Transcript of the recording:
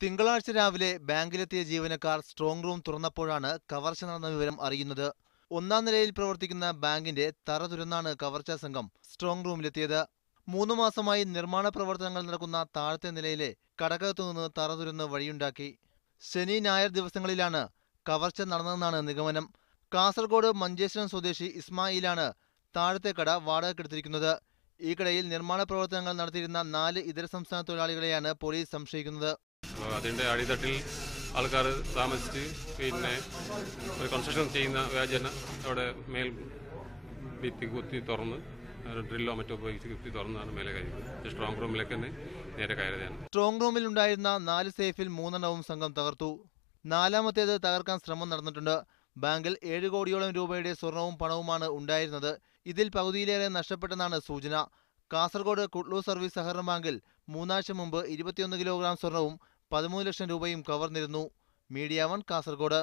തിങ്കളാഴ്ച രാവിലെ ബാങ്കിലെത്തിയ ജീവനക്കാർ സ്ട്രോങ് റൂം തുറന്നപ്പോഴാണ് കവർച്ച നടന്ന വിവരം അറിയുന്നത്. ഒന്നാം നിലയിൽ പ്രവർത്തിക്കുന്ന ബാങ്കിന്റെ തറ തുരന്നാണ് കവർച്ചാ സംഘം സ്ട്രോങ് റൂമിലെത്തിയത്. 3 മാസമായി നിർമ്മാണ പ്രവർത്തനങ്ങൾ നടക്കുന്ന താഴത്തെ നിലയിലെ കടക്കകത്തുനിന്ന് തറ തുരന്ന് വഴിയുണ്ടാക്കി. ശനി, ഞായർ ദിവസങ്ങളിലാണ് കവർച്ച നടന്നതെന്നാണ് നിഗമനം. കാസർഗോഡ് മഞ്ചേശ്വരം സ്വദേശി ഇസ്മായിലാണ് താഴത്തെ കട വാടകയ്ക്കെടുത്തിരിക്കുന്നത്. ഈ കടയിൽ നിർമ്മാണ പ്രവർത്തനങ്ങൾ നടത്തിയിരുന്ന 4 ഇതര സംസ്ഥാന തൊഴിലാളികളെയാണ് പോലീസ് സംശയിക്കുന്നത്. അതിൻ്റെ അടിത്തട്ടിൽ ആൾക്കാർ താമസിച്ച് ഒരു കൺസ്ട്രക്ഷൻ ചെയ്യുന്ന വ്യാജേന അവിടെ മേൽ ഭിത്തി കുത്തി തുറന്ന് ഡ്രില്ലോ മറ്റോ ഉപയോഗിച്ച് കുത്തി തുറന്നാണ് മേലെ കയറിയത്. സ്ട്രോങ് റൂമിലേക്ക് തന്നെ നേരെ കയറിയതാണ്. സ്ട്രോങ് റൂമിൽ ഉണ്ടായിരുന്ന 4 സേഫിൽ 3 സംഘം തകർത്തു. 4-മത്തേത് തകർക്കാൻ ശ്രമം നടന്നിട്ടുണ്ട്. ബാങ്കിൽ 7 കോടിയോളം രൂപയുടെ സ്വർണവും പണവുമാണ് ഉണ്ടായിരുന്നത്. ഇതിൽ പകുതിയിലേറെ നഷ്ടപ്പെട്ടെന്നാണ് സൂചന. കാസർഗോഡ് കുട്ലൂർ സർവീസ് സഹകരണ ബാങ്കിൽ 3 ആഴ്ച മുമ്പ് 21 കിലോഗ്രാം സ്വർണവും 13 ലക്ഷം രൂപയും കവർന്നിരുന്നു. മീഡിയ 1 കാസർഗോഡ്.